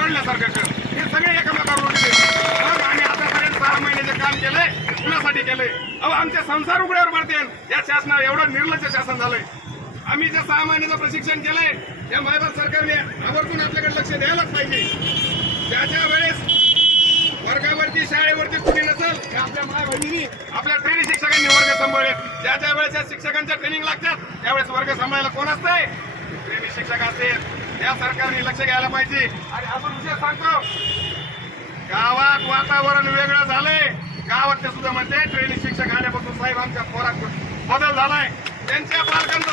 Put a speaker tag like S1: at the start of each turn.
S1: ओरडल्यासारखं कर. हे सगळे एकमेकावर उठले मग आम्ही आतापर्यंत सहा महिने जे काम केलंय कुणासाठी केलंय? अहो आमचे संसार उघड्यावर पडते. या शासनावर एवढं निर्लज्ज शासन झालंय. आम्ही जे सहा महिन्याचं प्रशिक्षण केलंय या महाराज सरकारने आवर्जून आपल्याकडे लक्ष द्यायलाच पाहिजे. ज्याच्या वेळेस वर्गावरती शाळेवरती कुणी नसेल आपल्या माय बहिणींनी आपल्या ट्रेनिंग शिक्षकांनी वर्ग सांभाळले. ज्या ज्या वेळेस शिक्षकांच्या ट्रेनिंग लागतात त्यावेळेस वर्ग सांभाळायला कोण असतंय? ट्रेनिंग शिक्षक असतील. या सरकारने लक्ष घ्यायला पाहिजे. आणि अजून विषय सांगतो गावात वातावरण वेगळं झालंय. गावातले सुद्धा म्हणते ट्रेनिंग शिक्षक आल्यापासून साहेब आमच्या पोरात बदल झालाय. त्यांच्या पालकांचा